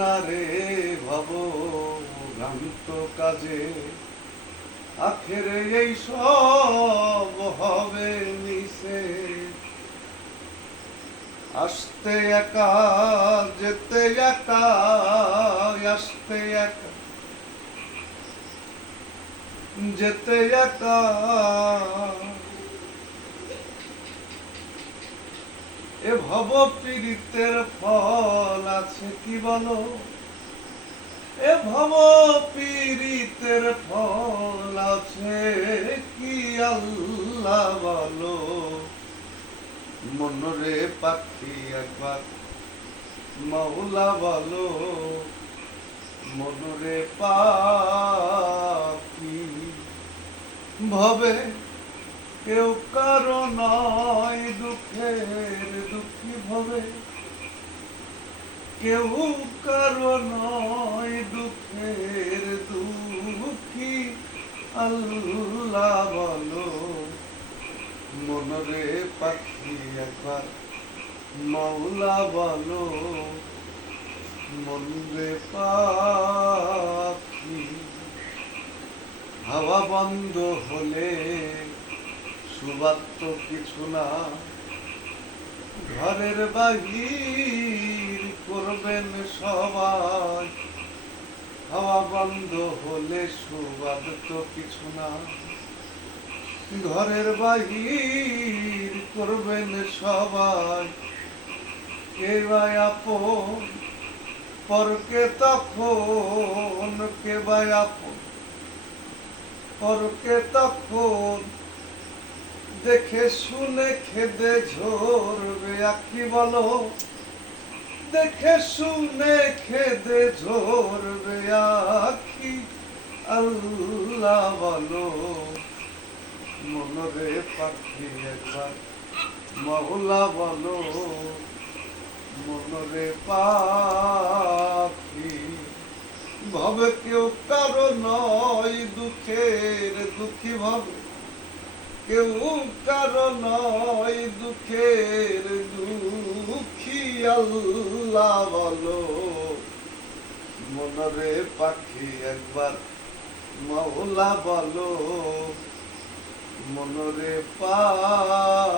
না রে ভব ভ্রান্ত কাজে, আখেরে এই সব হবে নিছে। আসতে একা যেতে একা, আসতে একা যেতে একা, এ ভব পীড়িতের ফল আছে কি বলো, এ ভব পীড়িতের ফল আছে কি আল্লাহ বলো। মনরে পাখি একবার মৌলা বলো, মনরে পাখি। ভবে কেউ কারো নয় দুঃখের দুঃখী, ভবে কেউ কারো নয় দুঃখের দুঃখী আল্লাহ বলো। মনরে পাখি একবার মৌলা বলো, মনরে পাখি। হাওয়া বন্ধ হলে সুবাদ তো কিছু না, ঘরের বাহির করবেন সবাই। হাওয়া বন্ধ হলে সুবাদ তো কিছু না, ঘরের বাহির করবেন সবাই। কে বা আপন পরকে তখন, কে বা আপন পরকে তখন, দেখে শুনে খেদে ঝরবে আখি বলো, দেখে শুনে খেদে ঝরবে আখি আল্লাহ বলো। মনরে পাখি একবার মৌলা বলো, মনরে পাখি। ভবে কেউ কারো নয় দুঃখের দুঃখী, ভবে কেউ কারো নয় দুঃখের দুঃখী আল্লাহ বলো। মনরে পাখি একবার মৌলা বলো, মনরে পাখি।